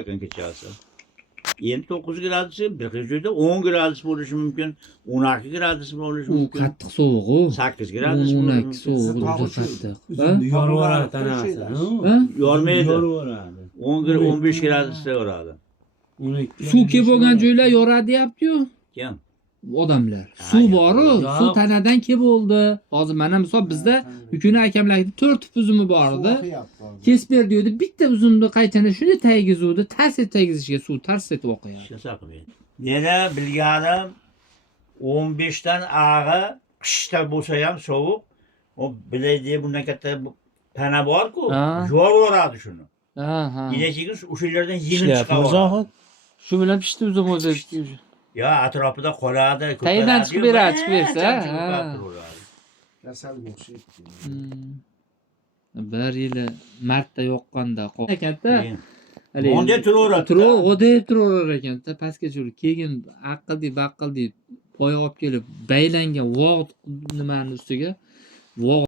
ekan kechasi. Endi 9 gradus, bir joyda 10 gradus bo'lishi mumkin, 12 gradus bo'lishi U mumkin. qattiq sovuq u. 8 gradus 12 bo'lishi mumkin. sovuq, juda qattiq. O'zimni yorvoradi tanasi. Ha? Yormaydi. Yorvoradi. 15 gradusda yoradi. 12. Suv kelib bo'lgan joylar yoradi deyapti-yu. Kim? Odamlar. Ha, Suv yo'q, bor-u, yo'q. suv tanadan kelib bo'ldi. Hozir mana misol bizda ukuni akamlarda 4 tup uzumi bor edi. Kesib ber deydi, bitta uzumni qaytani shunday taygizuvdi, tars etib taygizishiga suv tars etib oqyapti. Ishasa qilmaydi. Meni bilganim 15 dan ag'i qishda bo'lsa ham sovuq. O bilaydi bundan katta tana bor-ku, Ha. yorvoradi shuni. Ha, ha. Keyin o'shalardan yengil chiqadi. Zohid. Shu bilan pishdi uzum o'zi. Ya atrofida qoladi, Taydan chiqib beradi, chiqib bersa, ha. Kasalga o'xshaydi. Bir yili martda yoqqanda ekanda. Onda turaveradi. O'dib turaverar ekanda, pastga tushirib, keyin aqildi, baqildi poya olib kelib baylangan vog' nimani ustiga vog'